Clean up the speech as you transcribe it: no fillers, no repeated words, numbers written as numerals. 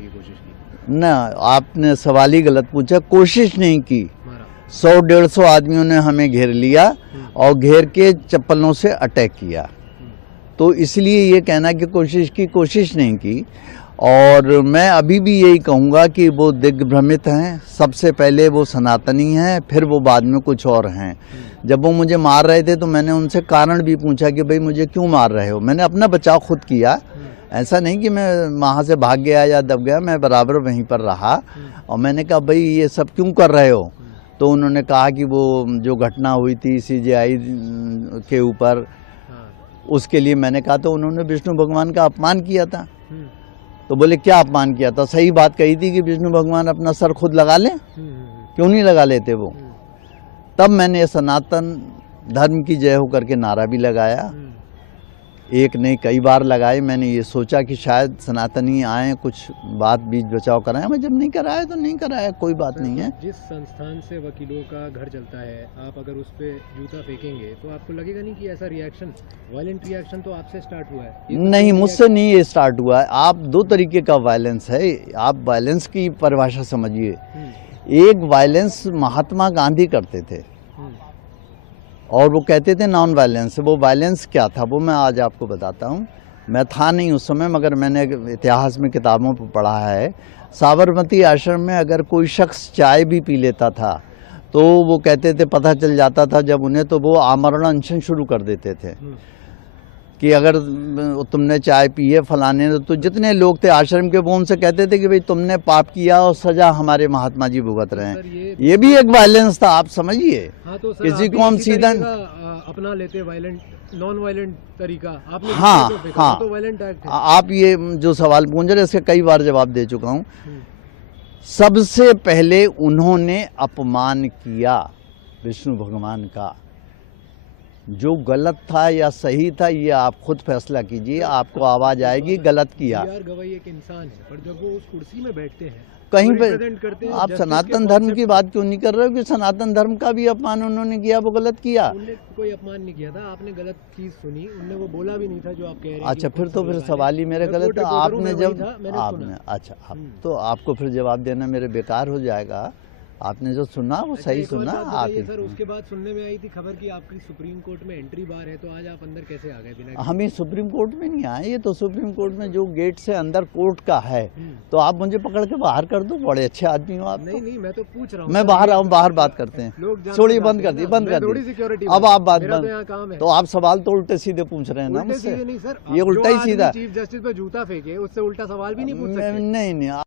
की कोशिश की? ना, आपने सवाल ही गलत पूछा। कोशिश नहीं की। 100-150 आदमियों ने हमें घेर लिया और घेर के चप्पलों से अटैक किया। तो इसलिए ये कहना कि कोशिश नहीं की। और मैं अभी भी यही कहूँगा कि वो दिग्भ्रमित हैं। सबसे पहले वो सनातनी हैं, फिर वो बाद में कुछ और हैं। जब वो मुझे मार रहे थे तो मैंने उनसे कारण भी पूछा कि भाई मुझे क्यों मार रहे हो। मैंने अपना बचाव खुद किया, ऐसा नहीं कि मैं वहाँ से भाग गया या दब गया, मैं बराबर वहीं पर रहा। और मैंने कहा भाई ये सब क्यों कर रहे हो। तो उन्होंने कहा कि वो जो घटना हुई थी CJI के ऊपर, उसके लिए मैंने कहा। तो उन्होंने विष्णु भगवान का अपमान किया था। तो बोले क्या अपमान किया था। सही बात कही थी कि विष्णु भगवान अपना सर खुद लगा लें, क्यों नहीं लगा लेते वो। तब मैंने सनातन धर्म की जय हो करके नारा भी लगाया। एक नहीं कई बार लगाए। मैंने ये सोचा कि शायद सनातनी आए, कुछ बात बीच बचाव कराएं। मैं जब नहीं कराया तो नहीं कराया, कोई बात नहीं है। जिस संस्थान से वकीलों का घर चलता है, आप अगर उस पे जूता फेंकेंगे तो आपको लगेगा नहीं कि ऐसा रिएक्शन, वायलेंट रिएक्शन तो आपसे स्टार्ट हुआ है? नहीं, मुझसे नहीं ये स्टार्ट हुआ है। आप दो तरीके का वायलेंस है। आप वायलेंस की परिभाषा समझिए। एक वायलेंस महात्मा गांधी करते थे और वो कहते थे नॉन वायलेंस। वो वायलेंस क्या था वो मैं आज आपको बताता हूँ। मैं था नहीं उस समय, मगर मैंने इतिहास में किताबों पर पढ़ा है। साबरमती आश्रम में अगर कोई शख्स चाय भी पी लेता था तो वो कहते थे, पता चल जाता था जब उन्हें, तो वो आमरण अनशन शुरू कर देते थे कि अगर तुमने चाय पी है फलाने ने, तो जितने लोग थे आश्रम के वो उनसे कहते थे कि भाई तुमने पाप किया और सजा हमारे महात्मा जी भुगत रहे हैं। ये भी एक वायलेंस था, आप समझिए। हाँ, तो सर, किसी को हम सीधा अपना लेते वायलेंट, नॉन वायलेंट तरीका आपने। हाँ, तो वायलेंट एक्ट है। आप ये जो सवाल पूछ रहे इसके कई बार जवाब दे चुका हूँ। सबसे पहले उन्होंने अपमान किया विष्णु भगवान का। जो गलत था या सही था ये आप खुद फैसला कीजिए, आपको आवाज आएगी गलत किया। गवाई एक इंसान है, पर जब वो उस कुर्सी में बैठते हैं कहीं पे आप सनातन धर्म की बात क्यों नहीं कर रहे हो कि सनातन धर्म का भी अपमान उन्होंने किया, वो गलत किया। उन्होंने कोई अपमान नहीं किया था, आपने गलत चीज सुनी, उनने वो बोला भी नहीं था जो आप कह रहे हैं। अच्छा, फिर तो फिर सवाल ही मेरे गलत है। आपने जब आपने अच्छा तो आपको फिर जवाब देना मेरे बेकार हो जाएगा। आपने जो सुना वो सही सुना। आप सर, उसके बाद सुनने में आई थी खबर कि आपकी सुप्रीम कोर्ट में एंट्री बार है, तो आज आप अंदर कैसे आ गए बिना? हम ही सुप्रीम कोर्ट में नहीं आए। ये तो सुप्रीम कोर्ट में जो गेट से अंदर कोर्ट का है, तो आप मुझे पकड़ के बाहर कर दो। बड़े अच्छे आदमी हो आप। नहीं, मैं तो पूछ रहा हूँ। मैं बाहर आऊँ, बाहर बात करते हैं। छोड़िए, बंद कर दी, बंद कर दी। अब आप बात बंद। तो आप सवाल तो उल्टे सीधे पूछ रहे हैं ना मुझसे। नहीं सर, ये उल्टा ही सीधा। चीफ जस्टिस पे जूता फेंके, उससे उल्टा सवाल भी नहीं पूछ सकते? नहीं।